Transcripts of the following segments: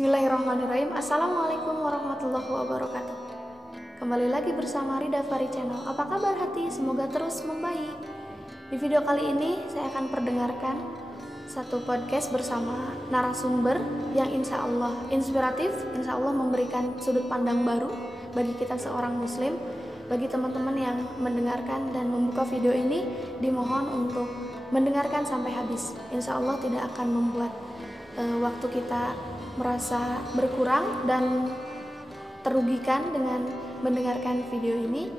Bismillahirrahmanirrahim. Assalamualaikum warahmatullahi wabarakatuh. Kembali lagi bersama Rida Fari Channel. Apa kabar hati? Semoga terus membaik. Di video kali ini saya akan perdengarkan satu podcast bersama narasumber yang insya Allah inspiratif, insya Allah memberikan sudut pandang baru bagi kita seorang muslim. Bagi teman-teman yang mendengarkan dan membuka video ini, dimohon untuk mendengarkan sampai habis. Insya Allah tidak akan membuat waktu kita merasa berkurang dan terugikan dengan mendengarkan video ini.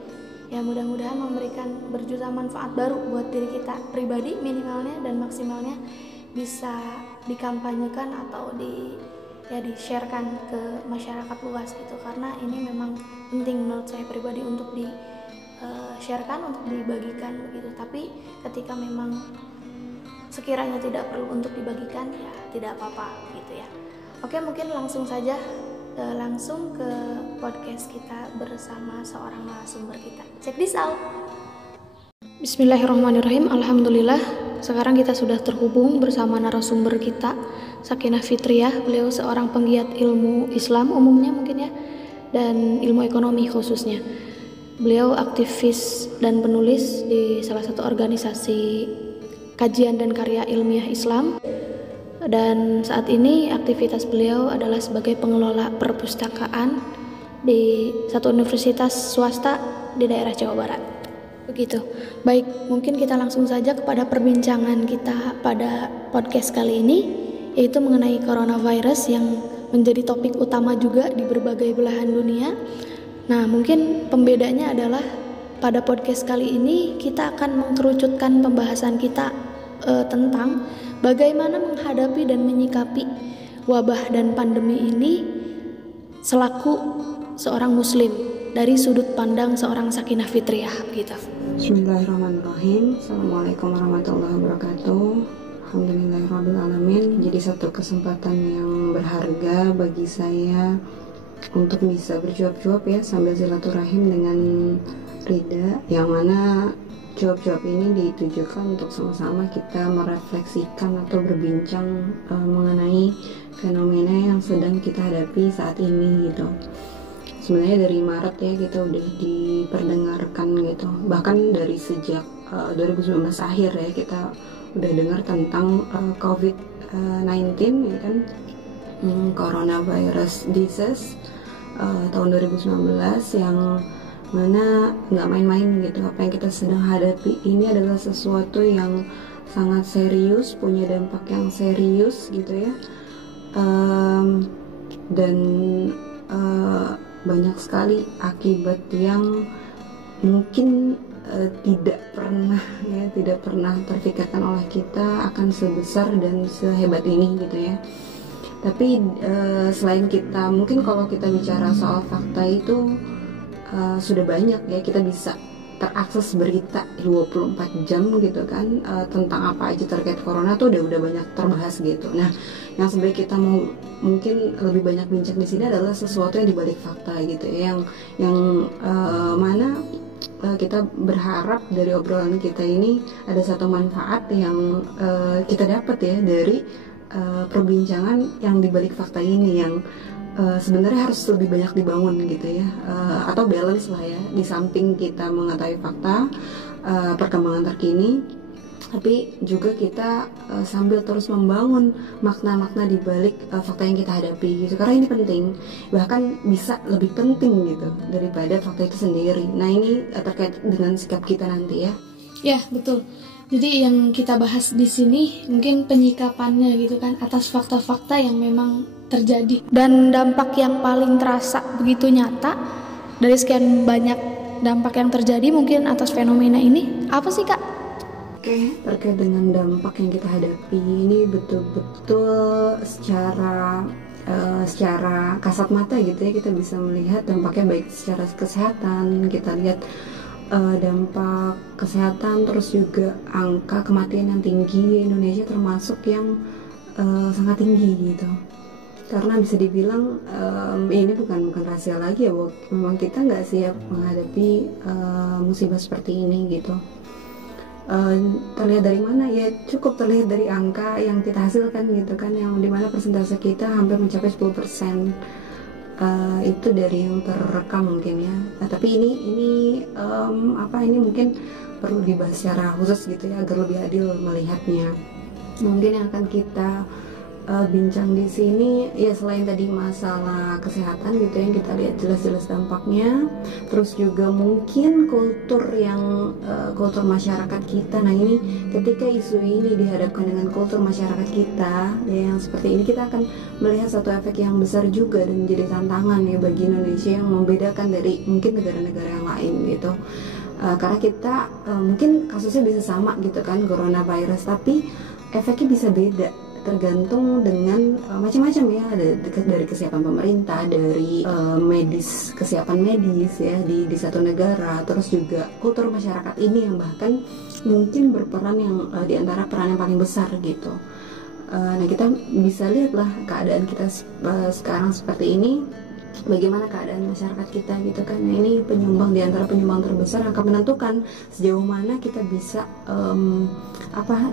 Ya, mudah-mudahan memberikan berjuta manfaat baru buat diri kita pribadi, minimalnya dan maksimalnya bisa dikampanyekan atau di-sharekan ke masyarakat luas gitu, karena ini memang penting menurut saya pribadi untuk di-sharekan, untuk dibagikan begitu. Tapi ketika memang sekiranya tidak perlu untuk dibagikan, ya tidak apa-apa gitu ya. Oke, mungkin langsung saja langsung ke podcast kita bersama seorang narasumber kita. Check this out. Bismillahirrahmanirrahim. Alhamdulillah, sekarang kita sudah terhubung bersama narasumber kita, Sakinah Fitriah. Beliau seorang penggiat ilmu Islam umumnya mungkin ya, dan ilmu ekonomi khususnya. Beliau aktivis dan penulis di salah satu organisasi kajian dan karya ilmiah Islam. Dan saat ini aktivitas beliau adalah sebagai pengelola perpustakaan di satu universitas swasta di daerah Jawa Barat. Begitu. Baik, mungkin kita langsung saja kepada perbincangan kita pada podcast kali ini, yaitu mengenai coronavirus yang menjadi topik utama juga di berbagai belahan dunia. Nah, mungkin pembedanya adalah pada podcast kali ini kita akan mengkerucutkan pembahasan kita tentang bagaimana menghadapi dan menyikapi wabah dan pandemi ini selaku seorang muslim dari sudut pandang seorang Sakinah Fitriah gitu. Bismillahirrahmanirrahim. Assalamualaikum warahmatullahi wabarakatuh. Alhamdulillahirrahmanirrahim. Jadi satu kesempatan yang berharga bagi saya untuk bisa bercuap-cuap ya sambil silaturahim dengan Rida, yang mana cuap-cuap ini ditujukan untuk sama-sama kita merefleksikan atau berbincang mengenai fenomena yang sedang kita hadapi saat ini gitu. Sebenarnya dari Maret ya kita udah diperdengarkan gitu, bahkan dari sejak 2019 akhir ya kita udah dengar tentang COVID-19 ya kan, coronavirus disease tahun 2019 yang mana nggak main-main gitu. Apa yang kita sedang hadapi ini adalah sesuatu yang sangat serius, punya dampak yang serius gitu ya, dan banyak sekali akibat yang mungkin tidak pernah terfikirkan oleh kita akan sebesar dan sehebat ini gitu ya. Tapi selain kita, mungkin kalau kita bicara soal fakta itu sudah banyak ya, kita bisa terakses berita 24 jam gitu kan, tentang apa aja terkait corona tuh udah banyak terbahas gitu. Nah, yang sebenarnya kita mau mungkin lebih banyak bincang di sini adalah sesuatu yang dibalik fakta gitu ya, yang mana kita berharap dari obrolan kita ini ada satu manfaat yang kita dapat ya dari perbincangan yang dibalik fakta ini, yang sebenarnya harus lebih banyak dibangun gitu ya, atau balance lah ya, di samping kita mengetahui fakta perkembangan terkini, tapi juga kita sambil terus membangun makna-makna di balik fakta yang kita hadapi gitu, karena ini penting, bahkan bisa lebih penting gitu daripada fakta itu sendiri. Nah, ini terkait dengan sikap kita nanti ya. Ya, betul. Jadi yang kita bahas di sini mungkin penyikapannya gitu kan atas fakta-fakta yang memang terjadi, dan dampak yang paling terasa begitu nyata dari sekian banyak dampak yang terjadi mungkin atas fenomena ini apa sih Kak? Oke, terkait dengan dampak yang kita hadapi ini betul-betul secara kasat mata gitu ya, kita bisa melihat dampaknya baik secara kesehatan, kita lihat dampak kesehatan, terus juga angka kematian yang tinggi di Indonesia termasuk yang sangat tinggi gitu. Karena bisa dibilang ini bukan rahasia lagi ya, bahwa memang kita nggak siap menghadapi musibah seperti ini gitu. terlihat dari mana? Ya cukup terlihat dari angka yang kita hasilkan gitu kan, yang dimana persentase kita hampir mencapai 10%. Itu dari yang terekam mungkin ya. Nah, tapi ini ini mungkin perlu dibahas secara khusus gitu ya, agar lebih adil melihatnya. Mungkin yang akan kita bincang di sini ya, selain tadi masalah kesehatan gitu yang kita lihat jelas-jelas dampaknya, terus juga mungkin kultur masyarakat kita. Nah ini ketika isu ini dihadapkan dengan kultur masyarakat kita ya, yang seperti ini, kita akan melihat satu efek yang besar juga dan menjadi tantangan ya bagi Indonesia yang membedakan dari mungkin negara-negara yang lain gitu. Karena kita mungkin kasusnya bisa sama gitu kan, coronavirus, tapi efeknya bisa beda tergantung dengan macam-macam ya, dari kesiapan pemerintah, dari kesiapan medis ya di satu negara, terus juga kultur masyarakat ini yang bahkan mungkin berperan yang di antara peran yang paling besar gitu. Nah kita bisa lihatlah keadaan kita sekarang seperti ini, bagaimana keadaan masyarakat kita gitu kan. Nah, ini penyumbang di antara penyumbang terbesar akan menentukan sejauh mana kita bisa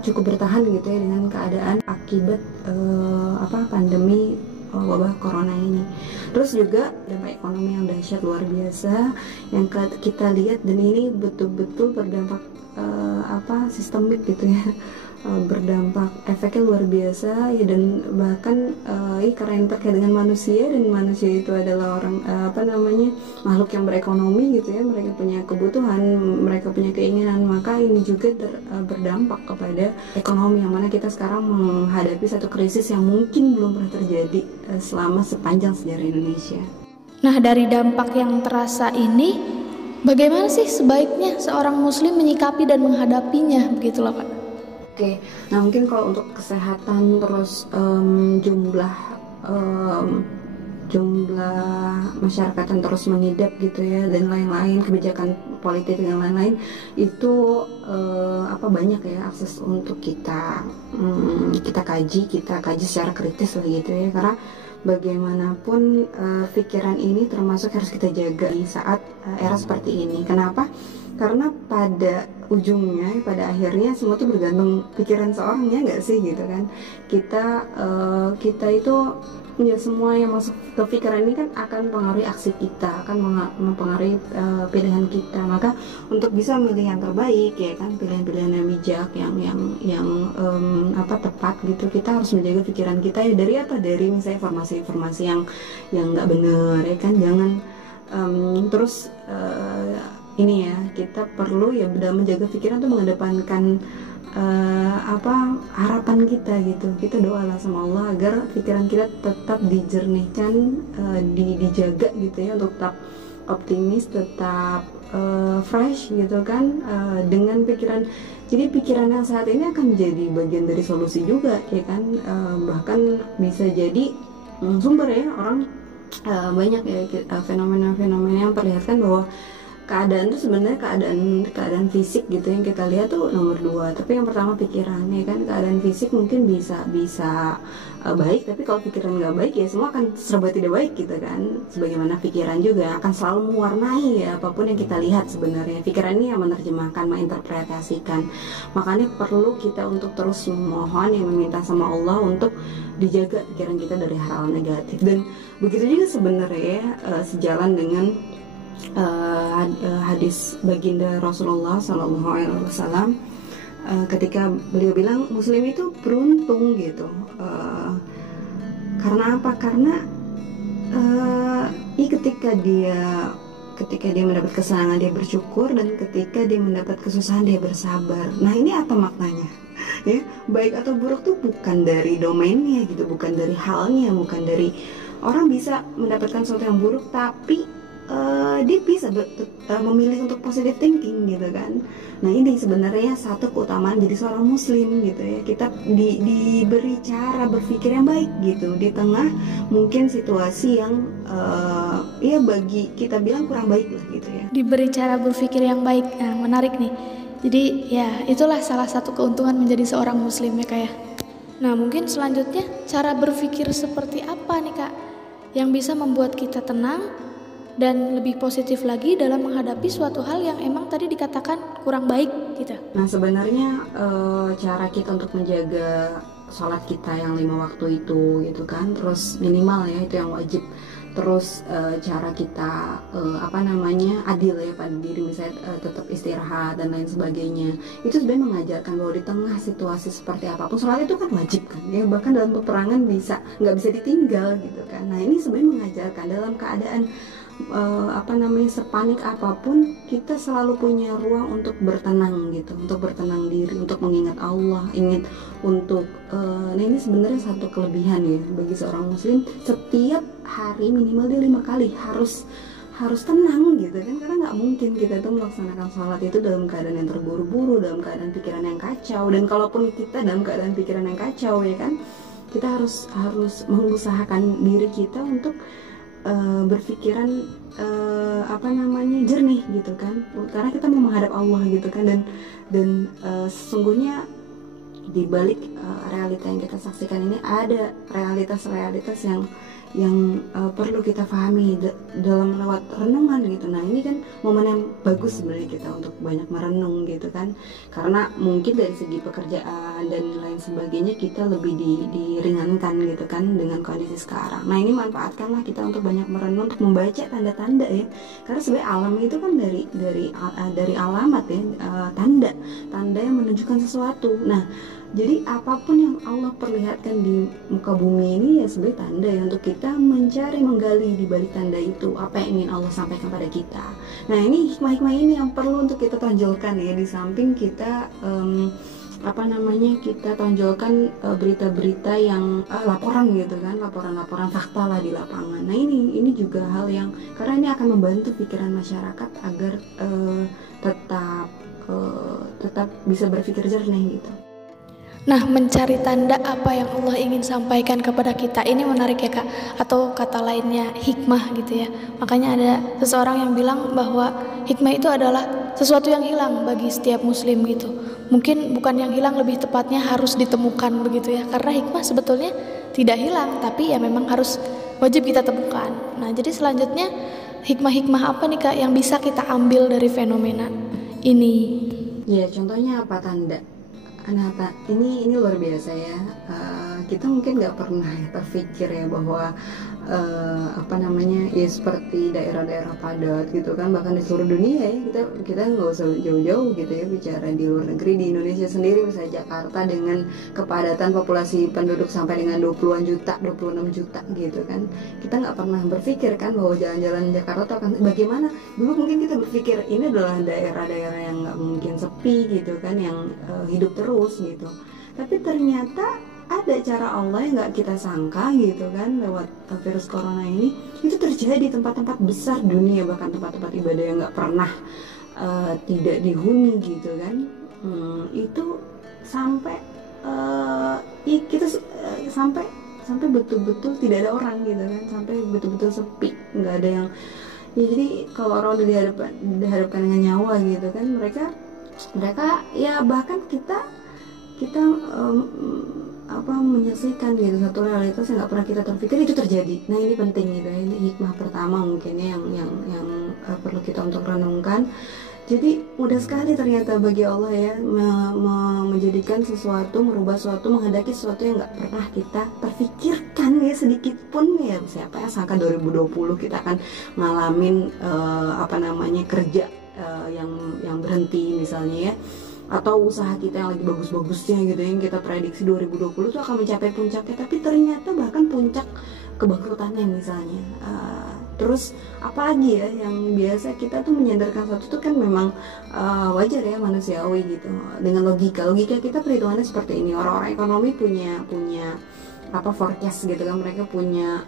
cukup bertahan gitu ya dengan keadaan akibat pandemi wabah corona ini. Terus juga dampak ekonomi yang dahsyat luar biasa yang kita lihat, dan ini betul-betul berdampak sistemik gitu ya. Berdampak efeknya luar biasa ya, dan bahkan karena yang terkait dengan manusia, dan manusia itu adalah orang makhluk yang berekonomi gitu ya, mereka punya kebutuhan, mereka punya keinginan, maka ini juga berdampak kepada ekonomi, yang mana kita sekarang menghadapi satu krisis yang mungkin belum pernah terjadi selama sepanjang sejarah Indonesia. Nah, dari dampak yang terasa ini, bagaimana sih sebaiknya seorang muslim menyikapi dan menghadapinya, begitulah Pak? Oke, nah mungkin kalau untuk kesehatan, terus jumlah masyarakat yang terus mengidap gitu ya, dan lain-lain, kebijakan politik dan lain-lain itu banyak ya akses untuk kita kaji secara kritis lah gitu ya, karena bagaimanapun pikiran ini termasuk harus kita jaga di saat era seperti ini. Kenapa? Karena pada ujungnya, pada akhirnya semua itu bergantung pikiran seorang, ya nggak sih gitu kan. Kita itu ya, semua yang masuk ke pikiran ini kan akan mempengaruhi aksi kita, akan mempengaruhi pilihan kita. Maka untuk bisa memilih yang terbaik ya kan, pilihan-pilihan yang bijak, yang tepat gitu, kita harus menjaga pikiran kita ya, dari misalnya informasi-informasi yang nggak benar ya kan. Jangan terus ini ya, kita perlu ya dalam menjaga pikiran tuh mengedepankan harapan kita gitu. Kita doalah sama Allah agar pikiran kita tetap dijernihkan, dijaga gitu ya, untuk tetap optimis, tetap fresh gitu kan, dengan pikiran. Jadi pikiran yang saat ini akan menjadi bagian dari solusi juga ya kan, bahkan bisa jadi sumber ya, orang banyak ya fenomena-fenomena yang perlihatkan bahwa keadaan itu sebenarnya keadaan fisik gitu yang kita lihat tuh nomor 2, tapi yang pertama pikirannya kan. Keadaan fisik mungkin bisa baik, tapi kalau pikiran nggak baik ya semua akan serba tidak baik gitu kan. Sebagaimana pikiran juga akan selalu mewarnai ya apapun yang kita lihat. Sebenarnya pikiran ini yang menerjemahkan, menginterpretasikan. Makanya perlu kita untuk terus memohon, yang meminta sama Allah untuk dijaga pikiran kita dari hal-hal negatif. Dan begitu juga sebenarnya sejalan dengan hadis baginda Rasulullah SAW ketika beliau bilang muslim itu beruntung gitu. Karena apa? Karena ketika dia mendapat kesenangan dia bersyukur, dan ketika dia mendapat kesusahan dia bersabar. Nah ini apa maknanya? Ya, baik atau buruk tuh bukan dari domainnya gitu, bukan dari halnya, bukan dari orang bisa mendapatkan sesuatu yang buruk, tapi dia bisa memilih untuk positive thinking gitu kan. Nah ini sebenarnya satu keutamaan jadi seorang muslim gitu ya. Kita diberi cara berpikir yang baik gitu di tengah mungkin situasi yang bagi kita bilang kurang baik lah gitu ya. Diberi cara berpikir yang baik. Nah, menarik nih. Jadi ya itulah salah satu keuntungan menjadi seorang muslim ya Kak ya. Nah mungkin selanjutnya cara berpikir seperti apa nih Kak yang bisa membuat kita tenang dan lebih positif lagi dalam menghadapi suatu hal yang emang tadi dikatakan kurang baik gitu. Nah sebenarnya cara kita untuk menjaga sholat kita yang 5 waktu itu gitu kan, terus minimal ya itu yang wajib, terus cara kita adil ya pada diri, misalnya tetap istirahat dan lain sebagainya, itu sebenarnya mengajarkan bahwa di tengah situasi seperti apapun sholat itu kan wajib kan ya, bahkan dalam peperangan nggak bisa ditinggal gitu kan. Nah ini sebenarnya mengajarkan dalam keadaan sepanik apapun kita selalu punya ruang untuk bertenang gitu, untuk bertenang diri, untuk mengingat Allah, nah ini sebenarnya satu kelebihan ya bagi seorang muslim, setiap hari minimal dia 5 kali harus tenang gitu kan, karena nggak mungkin kita tuh melaksanakan sholat itu dalam keadaan yang terburu-buru, dalam keadaan pikiran yang kacau. Dan kalaupun kita dalam keadaan pikiran yang kacau ya kan, kita harus mengusahakan diri kita untuk berpikiran jernih gitu kan, karena kita mau menghadap Allah gitu kan. Dan sesungguhnya di balik realita yang kita saksikan ini ada realitas yang perlu kita pahami dalam lewat renungan gitu. Nah ini kan momen yang bagus sebenarnya kita untuk banyak merenung gitu kan, karena mungkin dari segi pekerjaan dan lain sebagainya kita lebih diringankan gitu kan dengan kondisi sekarang. Nah ini manfaatkanlah kita untuk banyak merenung, untuk membaca tanda-tanda ya, karena sebenarnya alam itu kan dari alamat ya, tanda yang menunjukkan sesuatu. Nah jadi apapun yang Allah perlihatkan di muka bumi ini ya sebenarnya tanda ya, untuk kita mencari, menggali di balik tanda itu apa yang ingin Allah sampaikan pada kita. Nah ini hikmah-hikmah ini yang perlu untuk kita tonjolkan ya, di samping kita kita tonjolkan berita-berita yang laporan gitu kan, laporan fakta lah di lapangan. Nah ini juga hal yang, karena ini akan membantu pikiran masyarakat agar tetap bisa berpikir jernih gitu. Nah, mencari tanda apa yang Allah ingin sampaikan kepada kita, ini menarik ya Kak, atau kata lainnya hikmah gitu ya. Makanya ada seseorang yang bilang bahwa hikmah itu adalah sesuatu yang hilang bagi setiap muslim gitu. Mungkin bukan yang hilang, lebih tepatnya harus ditemukan begitu ya, karena hikmah sebetulnya tidak hilang, tapi ya memang harus wajib kita temukan. Nah jadi selanjutnya hikmah-hikmah apa nih Kak yang bisa kita ambil dari fenomena ini? Ya contohnya apa, tanda. Nah, ini luar biasa ya. Kita mungkin nggak pernah terpikir ya bahwa ya seperti daerah-daerah padat gitu kan, bahkan di seluruh dunia ya, kita nggak usah jauh-jauh gitu ya, bicara di luar negeri, di Indonesia sendiri misalnya Jakarta dengan kepadatan populasi penduduk sampai dengan 20-an juta, 26 juta gitu kan, kita nggak pernah berpikir kan bahwa jalan-jalan Jakarta itu akan bagaimana. Dulu mungkin kita berpikir ini adalah daerah-daerah yang nggak mungkin sepi gitu kan, yang hidup terus gitu, tapi ternyata ada cara Allah yang nggak kita sangka gitu kan, lewat virus corona ini itu terjadi di tempat-tempat besar dunia, bahkan tempat-tempat ibadah yang nggak pernah tidak dihuni gitu kan. Itu sampai sampai betul-betul tidak ada orang gitu kan, sampai betul-betul sepi, nggak ada yang ya. Jadi kalau orang udah dihadapkan dengan nyawa gitu kan, mereka ya, bahkan kita menyaksikan gitu satu realitas yang nggak pernah kita terpikir itu terjadi. Nah ini penting gitu ya, ini hikmah pertama mungkin ya yang perlu kita untuk renungkan. Jadi mudah sekali ternyata bagi Allah ya menjadikan sesuatu, merubah sesuatu, menghendaki sesuatu yang nggak pernah kita terfikirkan ya sedikit pun ya. Siapa yang sangka 2020 kita akan ngalamin kerja yang berhenti misalnya ya, atau usaha kita yang lagi bagus-bagusnya gitu, yang kita prediksi 2020 itu akan mencapai puncaknya, tapi ternyata bahkan puncak kebangkrutannya misalnya. Terus apalagi ya yang biasa kita tuh menyandarkan satu itu kan memang wajar ya, manusiawi gitu, dengan logika kita perhitungannya seperti ini. Orang-orang ekonomi punya forecast gitu kan, mereka punya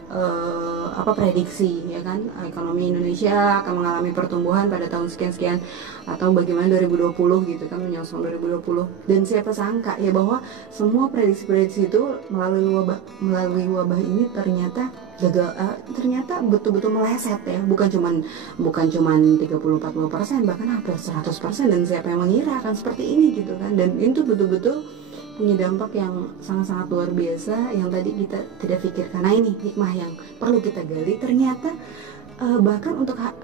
prediksi ya kan, ekonomi Indonesia akan mengalami pertumbuhan pada tahun sekian atau bagaimana 2020 gitu kan, menyongsong 2020. Dan siapa sangka ya bahwa semua prediksi itu melalui wabah ini ternyata gagal, ternyata betul-betul meleset ya, bukan cuman 30-40%, bahkan hampir 100%. Dan siapa yang mengira akan seperti ini gitu kan. Dan itu betul-betul punya dampak yang sangat-sangat luar biasa yang tadi kita tidak pikirkan. Nah ini hikmah yang perlu kita gali. Ternyata bahkan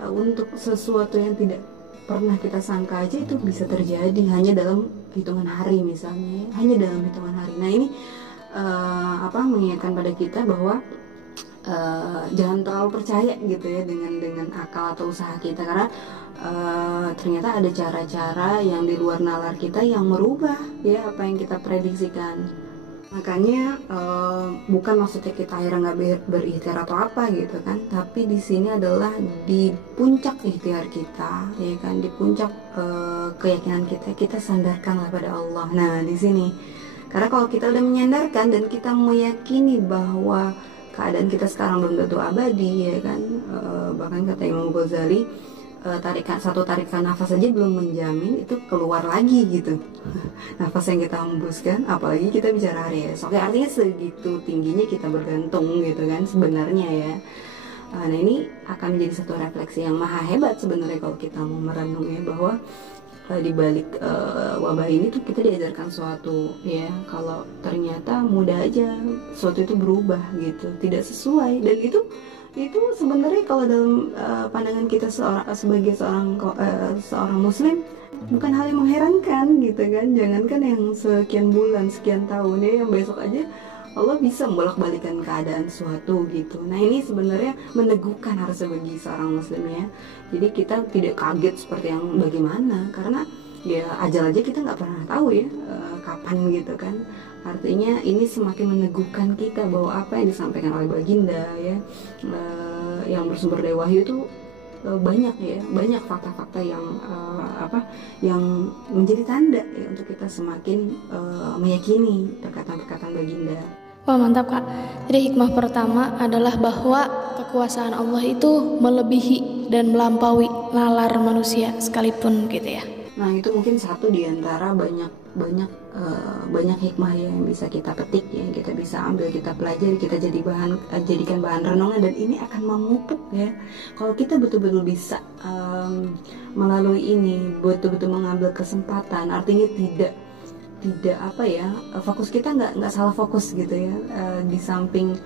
untuk sesuatu yang tidak pernah kita sangka aja itu bisa terjadi hanya dalam hitungan hari misalnya, hanya dalam hitungan hari. Nah ini mengingatkan pada kita bahwa jangan terlalu percaya gitu ya dengan akal atau usaha kita, karena ternyata ada cara-cara yang di luar nalar kita yang merubah ya apa yang kita prediksikan. Makanya bukan maksudnya kita akhirnya nggak berikhtiar atau apa gitu kan, tapi di sini adalah di puncak ikhtiar kita ya kan, di puncak keyakinan kita sandarkanlah pada Allah. Nah di sini karena kalau kita udah menyandarkan dan kita meyakini bahwa keadaan kita sekarang belum tentu abadi ya kan, bahkan kata Imam Ghazali, tarikan nafas saja belum menjamin itu keluar lagi gitu nafas yang kita hembuskan, apalagi kita bicara hari esok ya, artinya segitu tingginya kita bergantung gitu kan sebenarnya ya. Nah ini akan menjadi satu refleksi yang maha hebat sebenarnya kalau kita mau merenung ya, bahwa di balik wabah ini tuh kita diajarkan suatu ya, kalau ternyata mudah aja suatu itu berubah gitu, tidak sesuai, dan itu sebenarnya kalau dalam pandangan kita sebagai seorang muslim bukan hal yang mengherankan gitu kan. Jangankan yang sekian bulan, sekian tahun ya, yang besok aja Allah bisa membolak-balikan keadaan suatu gitu. Nah ini sebenarnya meneguhkan harusnya bagi seorang muslim ya. Jadi kita tidak kaget seperti yang bagaimana, karena ya ajal aja kita nggak pernah tahu ya kapan gitu kan. Artinya ini semakin meneguhkan kita bahwa apa yang disampaikan oleh Baginda ya, yang bersumber dari wahyu itu banyak fakta-fakta yang yang menjadi tanda ya untuk kita semakin meyakini perkataan-perkataan Baginda. Wah mantap Kak. Jadi hikmah pertama adalah bahwa kekuasaan Allah itu melebihi dan melampaui nalar manusia sekalipun gitu ya. Nah itu mungkin satu di antara banyak hikmah ya yang bisa kita petik ya, yang kita bisa ambil, kita pelajari, kita jadikan bahan renungan, dan ini akan memupuk ya. Kalau kita betul-betul bisa melalui ini, betul-betul mengambil kesempatan, artinya tidak fokus kita nggak salah fokus gitu ya, di samping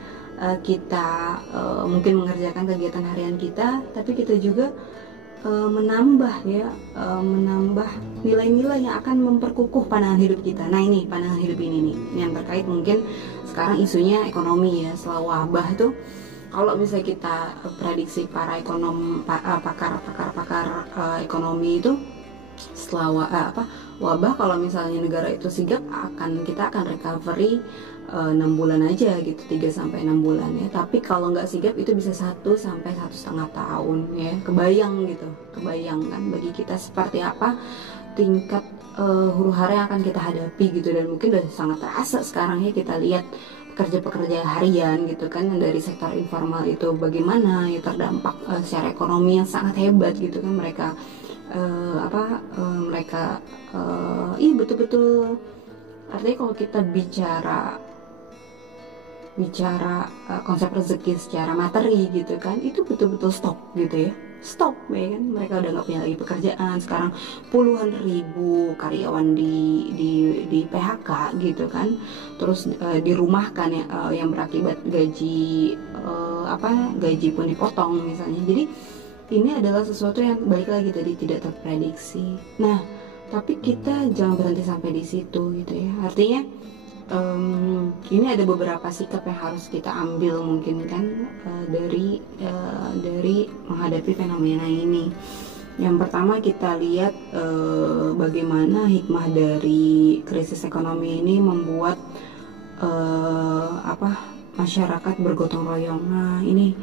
kita mungkin mengerjakan kegiatan harian kita, tapi kita juga menambah nilai-nilai yang akan memperkukuh pandangan hidup kita. Nah ini pandangan hidup ini nih yang terkait mungkin sekarang isunya ekonomi ya, setelah wabah tuh kalau misalnya kita prediksi para pakar ekonomi itu setelah wabah, kalau misalnya negara itu sigap kita akan recovery 6 bulan aja gitu, 3-6 bulan ya. Tapi kalau nggak sigap itu bisa 1-1,5 tahun ya. Kebayang kan bagi kita seperti apa tingkat huru-hara yang akan kita hadapi gitu, dan mungkin udah sangat terasa sekarang ya, kita lihat pekerja-pekerja harian gitu kan yang dari sektor informal itu bagaimana ya terdampak secara ekonomi yang sangat hebat gitu kan, mereka betul-betul, artinya kalau kita bicara konsep rezeki secara materi gitu kan, itu betul-betul stop ya kan, mereka udah nggak punya lagi pekerjaan. Sekarang puluhan ribu karyawan di PHK gitu kan, terus dirumahkan ya, yang berakibat gaji pun dipotong misalnya. Jadi ini adalah sesuatu yang balik lagi tadi tidak terprediksi. Nah tapi kita jangan berhenti sampai di situ gitu ya, artinya ini ada beberapa sikap yang harus kita ambil mungkin kan dari menghadapi fenomena ini. Yang pertama kita lihat bagaimana hikmah dari krisis ekonomi ini membuat masyarakat bergotong royong. Nah ini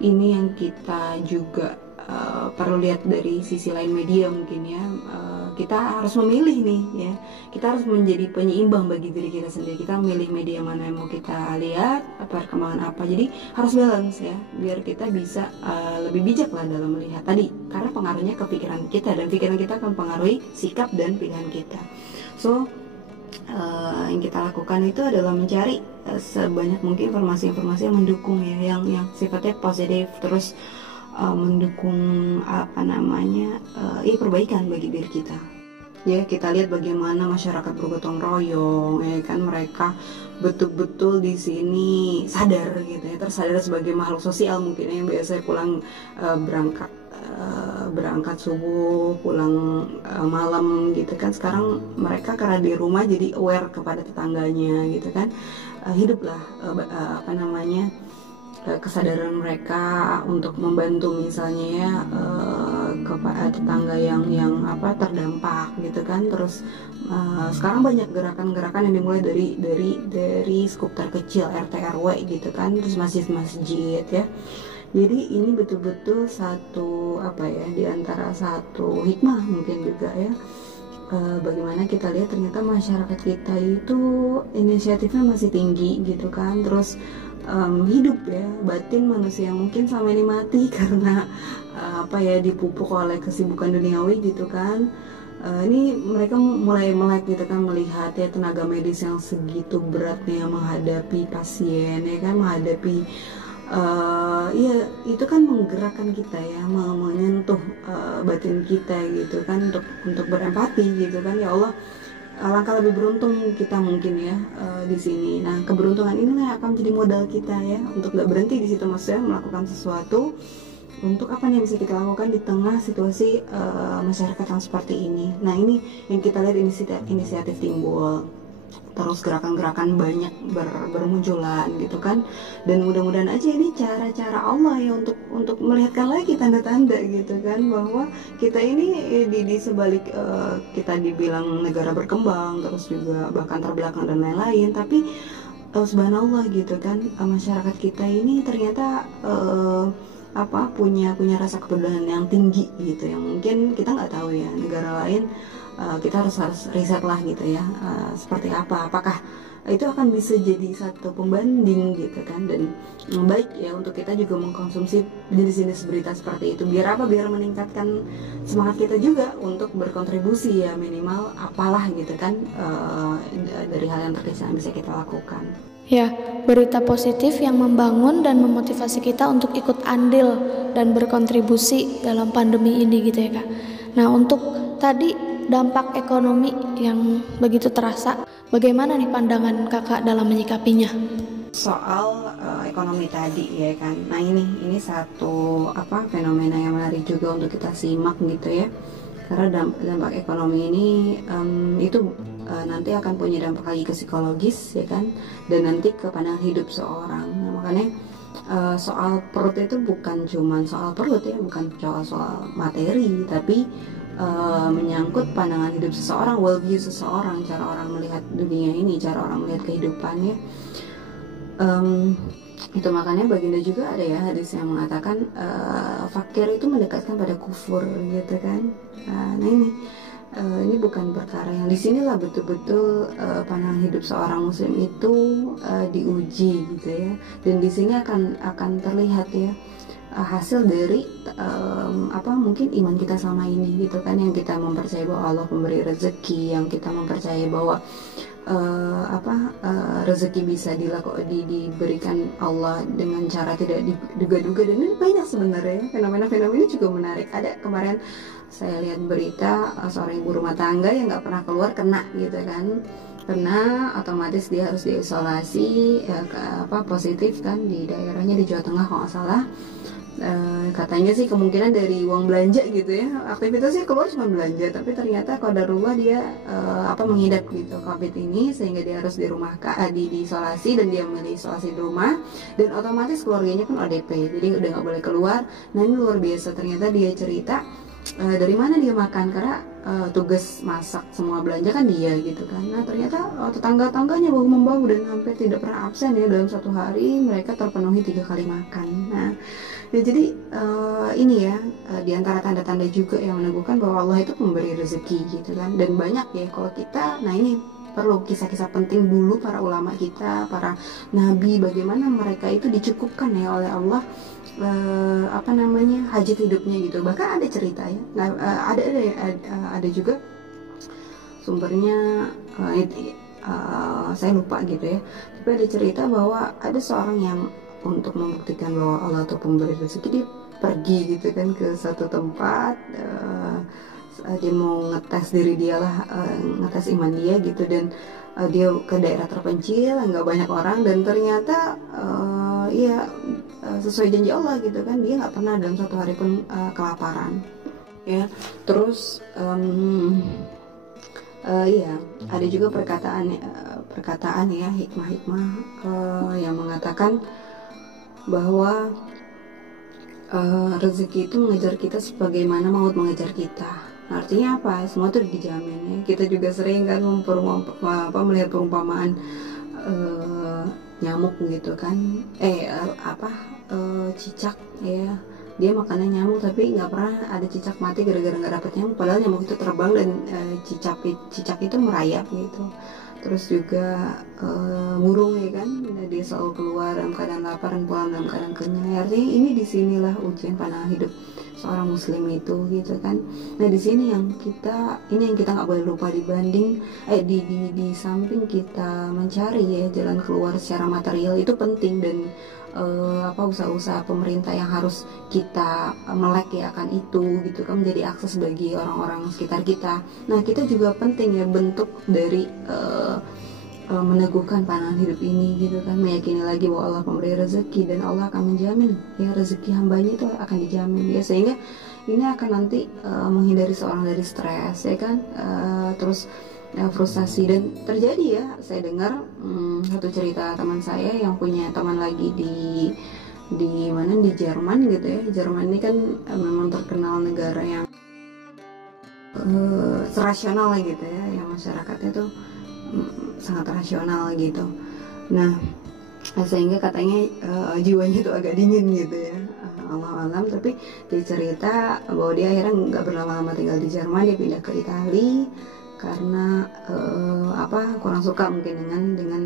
yang kita juga perlu lihat dari sisi lain media mungkin ya. Kita harus memilih nih ya, kita harus menjadi penyeimbang bagi diri kita sendiri. Kita memilih media mana yang mau kita lihat, perkembangan apa, jadi harus balance ya, biar kita bisa lebih bijak lah dalam melihat tadi, karena pengaruhnya ke pikiran kita, dan pikiran kita akan mempengaruhi sikap dan pilihan kita. So yang kita lakukan itu adalah mencari sebanyak mungkin informasi-informasi yang mendukung ya, yang sifatnya positif, terus mendukung perbaikan bagi diri kita. Ya, kita lihat bagaimana masyarakat bergotong royong, ya kan, mereka betul-betul di sini sadar gitu ya, tersadar sebagai makhluk sosial mungkin ya, yang biasanya pulang berangkat subuh, pulang malam gitu kan. Sekarang mereka karena di rumah jadi aware kepada tetangganya gitu kan. Hiduplah kesadaran mereka untuk membantu misalnya ya, kepada tetangga yang terdampak gitu kan. Terus sekarang banyak gerakan-gerakan yang dimulai dari skup terkecil, RT RW gitu kan, terus masjid-masjid ya. Jadi ini betul-betul satu di antara satu hikmah mungkin juga ya, bagaimana kita lihat ternyata masyarakat kita itu inisiatifnya masih tinggi gitu kan. Terus hidup ya, batin manusia mungkin sama ini mati karena dipupuk oleh kesibukan duniawi gitu kan. Ini mereka mulai melek gitu kan, melihat ya tenaga medis yang segitu beratnya menghadapi pasien ya kan, menghadapi ya itu kan menggerakkan kita ya, menyentuh batin kita gitu kan, untuk berempati gitu kan. Ya Allah, alangkah lebih beruntung kita mungkin ya di sini. Nah, keberuntungan ini akan menjadi modal kita ya, untuk gak berhenti di situ, maksudnya melakukan sesuatu untuk apa nih yang bisa kita lakukan di tengah situasi masyarakat yang seperti ini. Nah, ini yang kita lihat, inisiatif timbul, terus gerakan-gerakan banyak bermunculan gitu kan. Dan mudah-mudahan aja ini cara-cara Allah ya untuk melihatkan lagi tanda-tanda gitu kan, bahwa kita ini di sebalik kita dibilang negara berkembang, terus juga bahkan terbelakang dan lain-lain, tapi subhanallah gitu kan, masyarakat kita ini ternyata punya rasa kepedulian yang tinggi gitu, yang mungkin kita nggak tahu ya negara lain. Kita harus riset lah gitu ya, seperti apakah itu akan bisa jadi satu pembanding gitu kan. Dan baik ya untuk kita juga mengkonsumsi jenis-jenis berita seperti itu, biar meningkatkan semangat kita juga untuk berkontribusi ya, minimal apalah gitu kan, dari hal yang terkecil yang bisa kita lakukan. Ya, berita positif yang membangun dan memotivasi kita untuk ikut andil dan berkontribusi dalam pandemi ini gitu ya Kak. Nah, untuk tadi dampak ekonomi yang begitu terasa, bagaimana nih pandangan Kakak dalam menyikapinya? Soal ekonomi tadi ya kan. Nah, ini satu fenomena yang menarik juga untuk kita simak gitu ya. Karena dampak ekonomi ini itu nanti akan punya dampak lagi ke psikologis ya kan, dan nanti ke pandangan hidup seorang. Nah, makanya soal perut itu bukan cuma soal perut ya, bukan soal materi, tapi menyangkut pandangan hidup seseorang, worldview seseorang, cara orang melihat dunia ini, cara orang melihat kehidupannya. Itu makanya baginda juga ada ya hadis yang mengatakan fakir itu mendekatkan pada kufur gitu kan. Nah ini bukan perkara yang disinilah betul-betul pandangan hidup seorang muslim itu diuji gitu ya, dan di sini akan terlihat ya hasil dari mungkin iman kita selama ini gitu kan, yang kita mempercayai bahwa Allah pemberi rezeki, yang kita mempercayai bahwa rezeki bisa diberikan Allah dengan cara tidak diduga-duga. Dan ini banyak sebenarnya fenomena-fenomena ini juga menarik. Ada kemarin saya lihat berita seorang ibu rumah tangga yang nggak pernah keluar kena gitu kan, kena otomatis dia harus diisolasi ya, positif kan di daerahnya di Jawa Tengah kalau nggak salah. Katanya sih kemungkinan dari uang belanja gitu ya, aktivitasnya keluar cuma belanja, tapi ternyata qadarullah dia mengidap gitu COVID ini, sehingga dia harus diisolasi, dan dia memilih isolasi di rumah, dan otomatis keluarganya pun ODP, jadi udah nggak boleh keluar. Nah, ini luar biasa, ternyata dia cerita dari mana dia makan, karena tugas masak semua belanja kan dia gitu kan. Nah, ternyata tetangga-tangganya bahu-membahu dan hampir tidak pernah absen ya, dalam satu hari mereka terpenuhi 3 kali makan. Nah ya, jadi ini ya di antara tanda-tanda juga yang meneguhkan bahwa Allah itu pemberi rezeki gitu kan. Dan banyak ya kalau kita, nah ini perlu kisah-kisah penting dulu para ulama kita, para nabi, bagaimana mereka itu dicukupkan ya oleh Allah hajat hidupnya gitu. Bahkan ada cerita ya, ada juga sumbernya saya lupa gitu ya, tapi ada cerita bahwa ada seorang yang untuk membuktikan bahwa Allah itu pemberi rezeki, dia pergi gitu kan ke satu tempat dia mau ngetes diri dia lah, ngetes iman dia gitu, dan dia ke daerah terpencil nggak banyak orang, dan ternyata sesuai janji Allah gitu kan, dia nggak pernah dalam satu hari pun kelaparan ya. Terus ada juga perkataan ya, hikmah-hikmah yang mengatakan bahwa rezeki itu mengejar kita sebagaimana maut mengejar kita. Artinya apa? Semua itu dijamin ya. Kita juga sering kan melihat perumpamaan nyamuk gitu kan, cicak ya. Dia makannya nyamuk tapi nggak pernah ada cicak mati gara-gara nggak dapet nyamuk, padahal nyamuk itu terbang dan cicak itu merayap gitu. Terus juga burung ya kan, dia selalu keluar dalam keadaan lapar dan pulang dalam keadaan kenyang. Artinya ini disinilah ujian pandangan hidup seorang muslim itu gitu kan. Nah di sini yang kita nggak boleh lupa, dibanding di samping kita mencari ya jalan keluar secara material itu penting, dan usaha-usaha pemerintah yang harus kita melek ya akan itu gitu kan, menjadi akses bagi orang-orang sekitar kita. Nah kita juga penting ya bentuk dari meneguhkan pandangan hidup ini gitu kan, meyakini lagi bahwa Allah pemberi rezeki dan Allah akan menjamin ya rezeki hambanya itu akan dijamin ya, sehingga ini akan nanti menghindari seorang dari stres ya kan, terus frustasi. Dan terjadi ya, saya dengar satu cerita teman saya yang punya teman lagi di Jerman gitu ya. Jerman ini kan memang terkenal negara yang rasional gitu ya, yang masyarakatnya tuh sangat rasional gitu. Nah sehingga katanya jiwanya tuh agak dingin gitu ya, Allah alam. Tapi dia cerita bahwa dia akhirnya nggak berlama-lama tinggal di Jerman, dia pindah ke Italia karena kurang suka mungkin dengan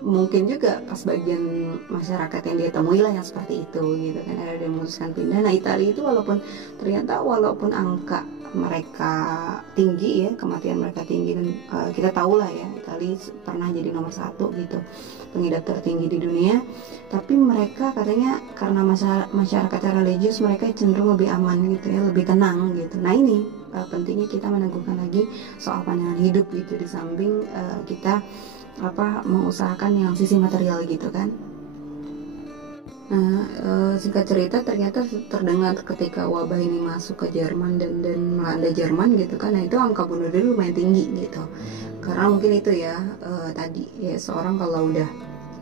mungkin juga pas bagian masyarakat yang dia temui lah yang seperti itu gitu kan, akhirnya dia memutuskan pindah. Nah Italia itu walaupun angka mereka tinggi ya, kematian mereka tinggi, dan kita tahu lah ya Italia pernah jadi nomor 1 gitu pengidap tertinggi di dunia, tapi mereka katanya karena masyarakatnya religius, mereka cenderung lebih aman gitu ya, lebih tenang gitu. Nah ini pentingnya kita meneguhkan lagi soal pandangan hidup gitu, di samping kita mengusahakan yang sisi material gitu kan. Nah, singkat cerita ternyata terdengar ketika wabah ini masuk ke Jerman dan melanda Jerman gitu kan. Nah itu angka bunuh diri lumayan tinggi gitu, karena mungkin itu ya tadi ya, seorang kalau udah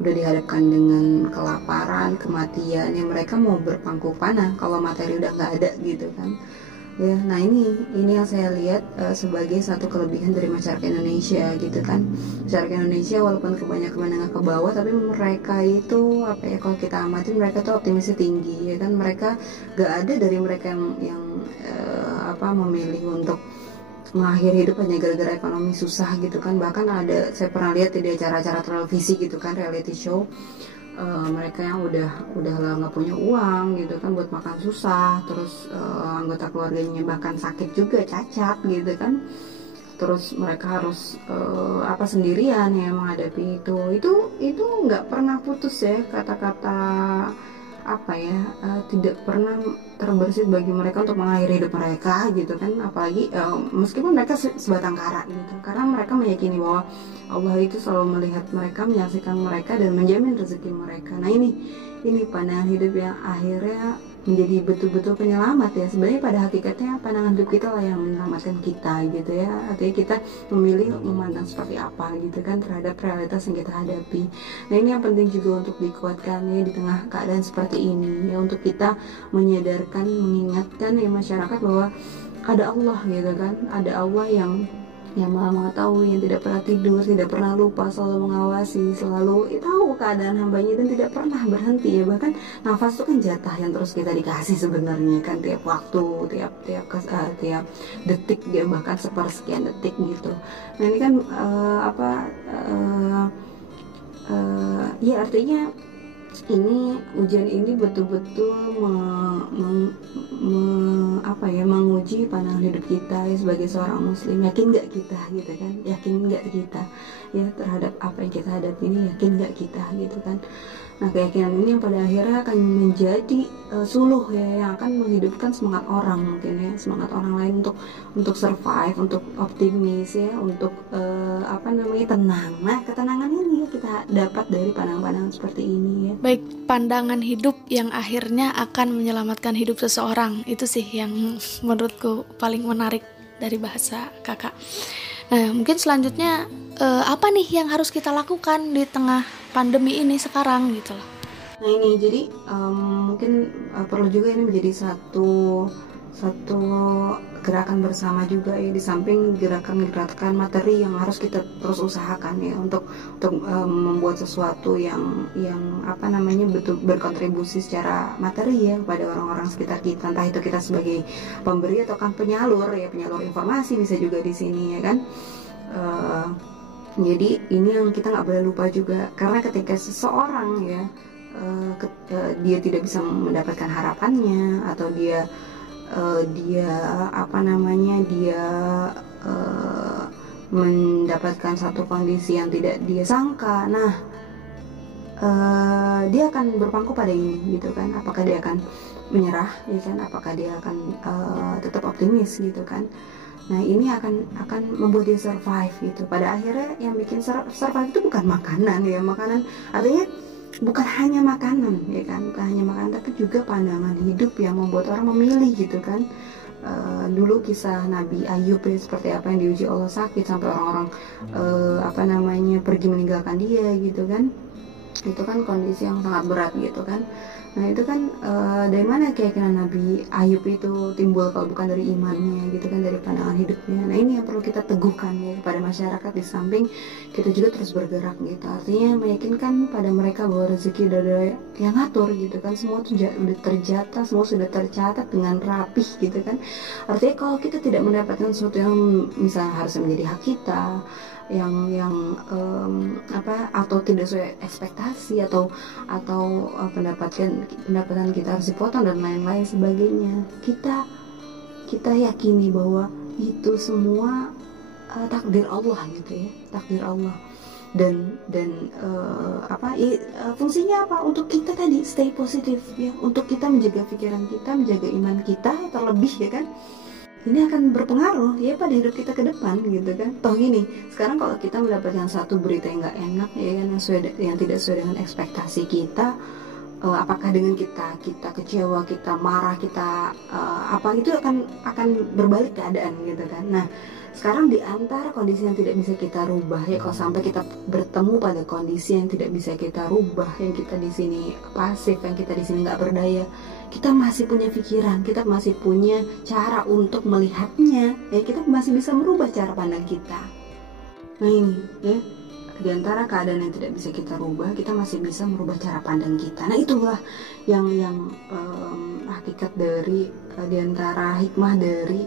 dihadapkan dengan kelaparan, kematian, ya mereka mau berpangku panah kalau materi udah nggak ada gitu kan ya. Nah ini yang saya lihat sebagai satu kelebihan dari masyarakat Indonesia gitu kan. Masyarakat Indonesia walaupun kebanyakan menengah ke bawah, tapi mereka itu kalau kita amati mereka tuh optimisnya tinggi ya kan. Mereka gak ada dari mereka yang memilih untuk mengakhiri hidup hanya gara-gara ekonomi susah gitu kan. Bahkan saya pernah lihat di acara-acara televisi gitu kan, reality show, mereka yang udah lah nggak punya uang gitu kan, buat makan susah, terus anggota keluarganya bahkan sakit juga, cacat gitu kan, terus mereka harus sendirian ya menghadapi itu nggak pernah putus ya kata-kata tidak pernah terbersit bagi mereka untuk mengakhiri hidup mereka gitu kan. Apalagi meskipun mereka sebatang kara gitu, karena mereka meyakini bahwa Allah itu selalu melihat mereka, menyaksikan mereka, dan menjamin rezeki mereka. Nah ini pandangan hidup yang akhirnya menjadi betul-betul penyelamat ya. Sebenarnya pada hakikatnya pandangan hidup kita lah yang menyelamatkan kita gitu ya. Artinya kita memilih memandang seperti apa gitu kan terhadap realitas yang kita hadapi. Nah ini yang penting juga untuk dikuatkan ya di tengah keadaan seperti ini ya, untuk kita menyadarkan, mengingatkan ya masyarakat bahwa ada Allah gitu kan, ada Allah yang Maha mengetahui, yang tidak pernah tidur, tidak pernah lupa, selalu mengawasi, selalu tahu keadaan hambanya dan tidak pernah berhenti ya. Bahkan nafas itu kan jatah yang terus kita dikasih sebenarnya kan, tiap waktu, tiap detik dia, bahkan sepersekian detik gitu. Nah ini kan ya artinya ini ujian ini betul-betul menguji pandangan hidup kita ya, sebagai seorang muslim. Yakin nggak kita gitu kan, yakin nggak kita ya terhadap apa yang kita hadapi ini, yakin nggak kita gitu kan. Nah, keyakinan ini yang pada akhirnya akan menjadi suluh ya, yang akan menghidupkan semangat orang mungkin ya, semangat orang lain untuk survive, untuk optimis ya, untuk tenang. Nah, ketenangan ini kita dapat dari pandangan-pandangan seperti ini ya. Baik, pandangan hidup yang akhirnya akan menyelamatkan hidup seseorang, itu sih yang menurutku paling menarik dari bahasa kakak. Nah, mungkin selanjutnya apa nih yang harus kita lakukan di tengah pandemi ini sekarang gitu loh. Nah ini jadi mungkin perlu juga ini menjadi satu gerakan bersama juga ya, di samping gerakan materi yang harus kita terus usahakan ya untuk membuat sesuatu yang betul berkontribusi secara materi ya kepada orang-orang sekitar kita, entah itu kita sebagai pemberi atau kan penyalur informasi bisa juga di sini ya kan. Jadi ini yang kita nggak boleh lupa juga, karena ketika seseorang ya dia tidak bisa mendapatkan harapannya, atau dia mendapatkan satu kondisi yang tidak dia sangka, nah dia akan berpangku pada ini gitu kan. Apakah dia akan menyerah ya kan, apakah dia akan tetap optimis gitu kan. Nah ini akan membuat dia survive gitu. Pada akhirnya yang bikin survive itu bukan makanan ya, makanan artinya bukan hanya makanan ya kan, bukan hanya makanan, tapi juga pandangan hidup yang membuat orang memilih gitu kan. Dulu kisah Nabi Ayub ya, seperti apa yang diuji Allah sakit sampai orang-orang pergi meninggalkan dia gitu kan. Itu kan kondisi yang sangat berat gitu kan. Nah itu kan dari mana keyakinan Nabi Ayub itu timbul kalau bukan dari imannya gitu kan, dari pandangan hidupnya. Nah ini yang perlu kita teguhkan ya kepada masyarakat, di samping kita juga terus bergerak gitu. Artinya meyakinkan pada mereka bahwa rezeki dari yang ngatur gitu kan, semua itu sudah terjata, semua sudah tercatat dengan rapih gitu kan. Artinya kalau kita tidak mendapatkan sesuatu yang misalnya harusnya menjadi hak kita, atau tidak sesuai ekspektasi, atau pendapatan kita harus dipotong dan lain-lain sebagainya, kita yakini bahwa itu semua takdir Allah gitu ya, takdir Allah. Dan fungsinya apa? Untuk kita tadi stay positif ya, untuk kita menjaga pikiran kita, menjaga iman kita terlebih ya kan. Ini akan berpengaruh ya pada hidup kita ke depan gitu kan. Toh gini, sekarang kalau kita mendapatkan satu berita yang nggak enak ya kan, yang tidak sesuai dengan ekspektasi kita, apakah dengan kita kecewa, kita marah, kita itu akan berbalik keadaan gitu kan. Nah sekarang di antara kondisi yang tidak bisa kita rubah ya, kalau sampai kita bertemu pada kondisi yang tidak bisa kita rubah, yang kita di sini pasif, yang kita di sini nggak berdaya, kita masih punya pikiran, kita masih punya cara untuk melihatnya ya, kita masih bisa merubah cara pandang kita. Nah ini ya, di antara keadaan yang tidak bisa kita rubah, kita masih bisa merubah cara pandang kita. Nah itulah yang hakikat dari di antara hikmah dari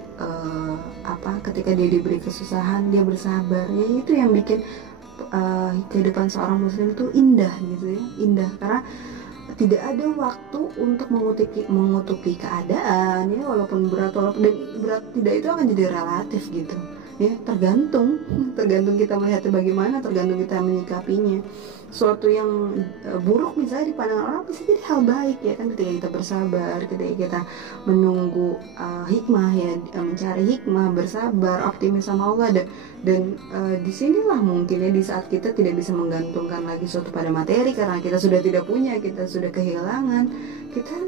ketika dia diberi kesusahan dia bersabar ya, itu yang bikin kehidupan seorang muslim itu indah gitu ya, indah karena tidak ada waktu untuk mengutuki keadaan ya, walaupun berat tidak, itu akan jadi relatif gitu ya, tergantung kita melihatnya bagaimana, tergantung kita menyikapinya. Suatu yang buruk misalnya di pandangan orang bisa jadi hal baik ya kan, ketika kita bersabar, ketika kita menunggu hikmah ya, mencari hikmah, bersabar, optimis sama Allah. Dan disinilah mungkin ya, di saat kita tidak bisa menggantungkan lagi suatu pada materi karena kita sudah tidak punya, kita sudah kehilangan, kita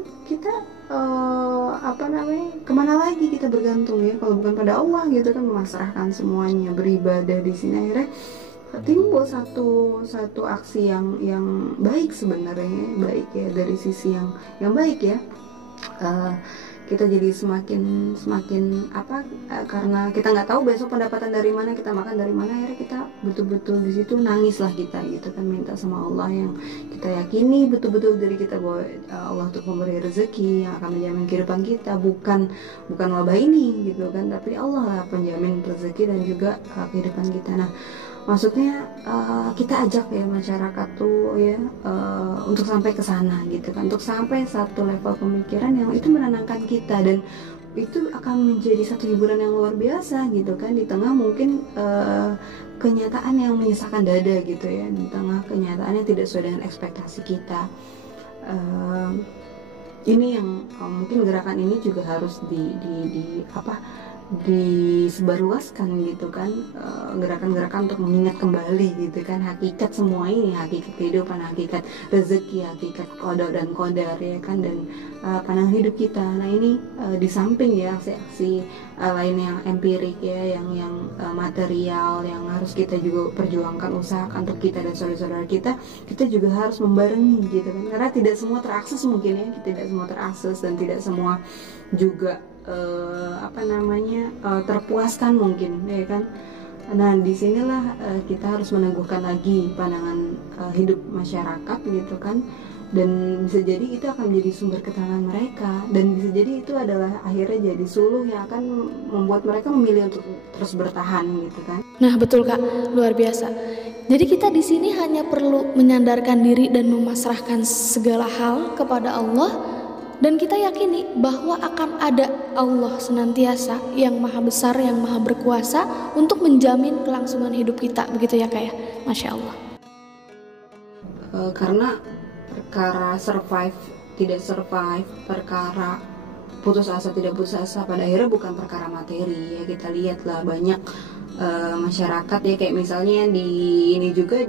kemana lagi kita bergantung ya kalau bukan pada Allah gitu kan, memasrahkan semuanya, beribadah. Di sini akhirnya timbul satu aksi yang baik sebenarnya, baik ya, dari sisi yang baik ya. Kita jadi semakin karena kita nggak tahu besok pendapatan dari mana, kita makan dari mana, akhirnya kita betul-betul di situ nangislah kita gitu kan, minta sama Allah yang kita yakini betul-betul dari kita bahwa Allah untuk memberi rezeki yang akan menjamin kehidupan kita, bukan wabah ini gitu kan, tapi Allah lah penjamin rezeki dan juga kehidupan kita. Nah maksudnya kita ajak ya masyarakat tuh ya untuk sampai ke sana gitu kan, untuk sampai satu level pemikiran yang itu menenangkan kita, dan itu akan menjadi satu hiburan yang luar biasa gitu kan, di tengah mungkin kenyataan yang menyesakkan dada gitu ya, di tengah kenyataan yang tidak sesuai dengan ekspektasi kita. Ini yang mungkin gerakan ini juga harus disebarluaskan gitu kan, gerakan-gerakan untuk mengingat kembali gitu kan hakikat semua ini, hakikat kehidupan, hakikat rezeki, hakikat qada dan qadar ya kan, dan pandangan hidup kita. Nah ini di samping ya aksi-aksi lain yang empirik ya, yang material yang harus kita juga perjuangkan, usahakan untuk kita dan saudara-saudara kita juga harus membarengi gitu kan, karena tidak semua terakses mungkin ya, tidak semua terakses dan tidak semua juga terpuaskan mungkin ya kan. Nah disinilah kita harus meneguhkan lagi pandangan hidup masyarakat gitu kan, dan bisa jadi itu akan menjadi sumber ketenangan mereka, dan bisa jadi itu adalah akhirnya jadi suluh yang akan membuat mereka memilih untuk terus bertahan gitu kan. Nah betul Kak, luar biasa. Jadi kita di sini hanya perlu menyandarkan diri dan memasrahkan segala hal kepada Allah, dan kita yakini bahwa akan ada Allah senantiasa yang maha besar, yang maha berkuasa untuk menjamin kelangsungan hidup kita, begitu ya Kak ya? Masya Allah. Karena perkara survive tidak survive, perkara putus asa tidak putus asa, pada akhirnya bukan perkara materi ya. Kita lihatlah banyak masyarakat ya, kayak misalnya ini juga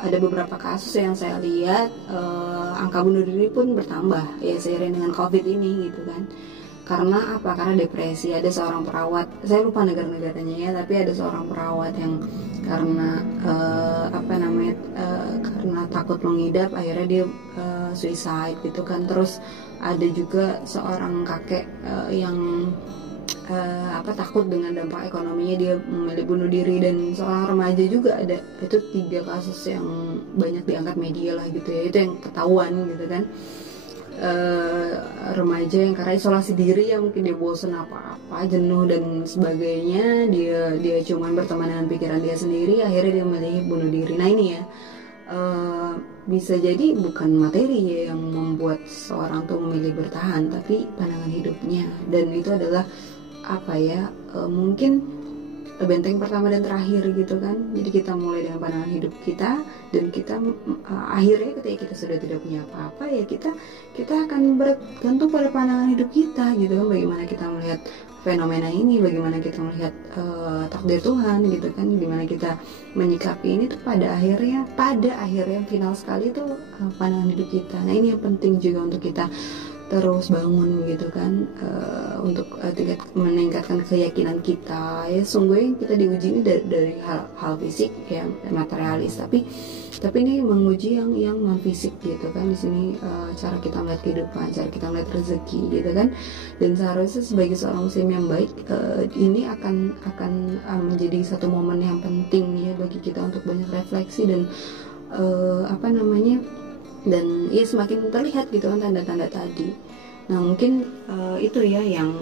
ada beberapa kasus yang saya lihat, angka bunuh diri pun bertambah ya seiring dengan COVID ini gitu kan. Karena apa? Karena depresi. Ada seorang perawat, saya lupa negara-negaranya ya, tapi ada seorang perawat yang karena karena takut mengidap akhirnya dia suicide gitu kan. Terus ada juga seorang kakek yang takut dengan dampak ekonominya, dia memilih bunuh diri, dan seorang remaja juga ada. Itu 3 kasus yang banyak diangkat media lah gitu ya, itu yang ketahuan gitu kan. Remaja yang karena isolasi diri ya, mungkin dia bosan apa-apa, jenuh dan sebagainya, dia cuman berteman dengan pikiran dia sendiri, akhirnya dia memilih bunuh diri. Nah ini ya bisa jadi bukan materi ya yang membuat seorang tuh memilih bertahan, tapi pandangan hidupnya, dan itu adalah mungkin benteng pertama dan terakhir gitu kan. Jadi kita mulai dengan pandangan hidup kita, dan kita akhirnya ketika kita sudah tidak punya apa-apa ya kita akan bergantung pada pandangan hidup kita gitu kan. Bagaimana kita melihat fenomena ini, bagaimana kita melihat takdir Tuhan gitu kan, bagaimana kita menyikapi ini tuh pada akhirnya final sekali tuh pandangan hidup kita. Nah ini yang penting juga untuk kita terus bangun gitu kan, untuk meningkatkan keyakinan kita ya. Sungguh kita diuji ini dari hal fisik ya, materialis, tapi ini menguji yang non fisik gitu kan. Di sini cara kita melihat kehidupan, cara kita melihat rezeki gitu kan. Dan seharusnya sebagai seorang muslim yang baik, ini akan menjadi satu momen yang penting ya bagi kita untuk banyak refleksi dan dan ya semakin terlihat gitu kan tanda-tanda tadi. Nah mungkin itu ya yang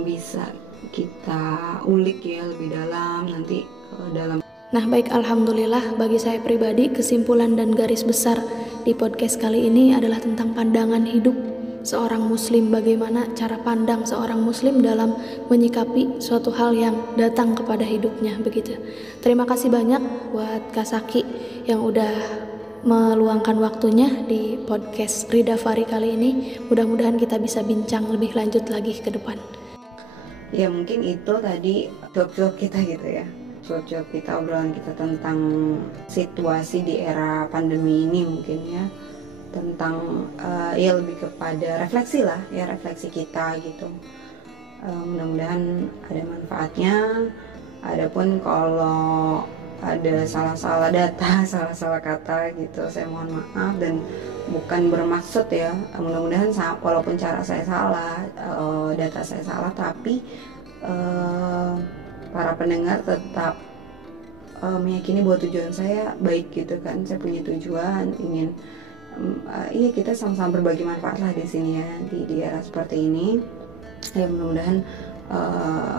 bisa kita ulik ya lebih dalam nanti dalam. Nah baik, alhamdulillah bagi saya pribadi kesimpulan dan garis besar di podcast kali ini adalah tentang pandangan hidup seorang muslim, bagaimana cara pandang seorang muslim dalam menyikapi suatu hal yang datang kepada hidupnya begitu. Terima kasih banyak buat Kak Saki yang udah meluangkan waktunya di podcast Rida Fari kali ini. Mudah-mudahan kita bisa bincang lebih lanjut lagi ke depan. Ya mungkin itu tadi job-job kita gitu ya, job-job kita, obrolan kita tentang situasi di era pandemi ini mungkin ya, tentang ya lebih kepada refleksi lah ya, refleksi kita gitu. Mudah-mudahan ada manfaatnya. Adapun kalau ada salah-salah data, salah-salah kata gitu, saya mohon maaf dan bukan bermaksud ya. Mudah-mudahan walaupun cara saya salah, data saya salah, tapi para pendengar tetap meyakini bahwa tujuan saya baik gitu kan. Saya punya tujuan ingin kita sama-sama berbagi manfaat lah di sini ya, di era seperti ini. Ya mudah-mudahan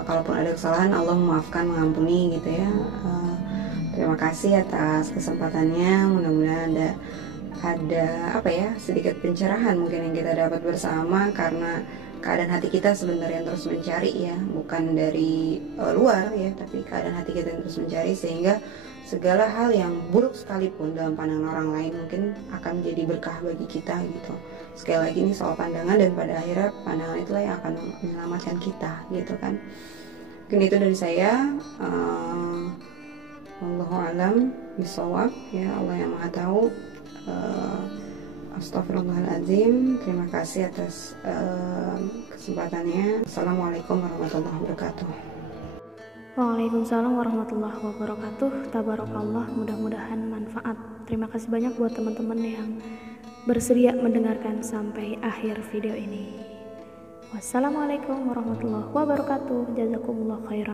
kalaupun ada kesalahan Allah memaafkan, mengampuni gitu ya. Terima kasih atas kesempatannya. Mudah-mudahan ada apa ya, sedikit pencerahan mungkin yang kita dapat bersama, karena keadaan hati kita sebenarnya yang terus mencari ya, bukan dari luar ya, tapi keadaan hati kita yang terus mencari, sehingga segala hal yang buruk sekalipun dalam pandangan orang lain mungkin akan menjadi berkah bagi kita gitu. Sekali lagi ini soal pandangan, dan pada akhirnya pandangan itulah yang akan menyelamatkan kita gitu kan. Mungkin itu dari saya. Wallahu a'lam bishawab ya, Allah yang Maha tahu. Astaghfirullahaladzim. Terima kasih atas kesempatannya. Assalamualaikum warahmatullahi wabarakatuh. Waalaikumsalam warahmatullahi wabarakatuh. Tabarakallah, mudah-mudahan manfaat. Terima kasih banyak buat teman-teman yang bersedia mendengarkan sampai akhir video ini. Wassalamualaikum warahmatullahi wabarakatuh. Jazakumullah khairan.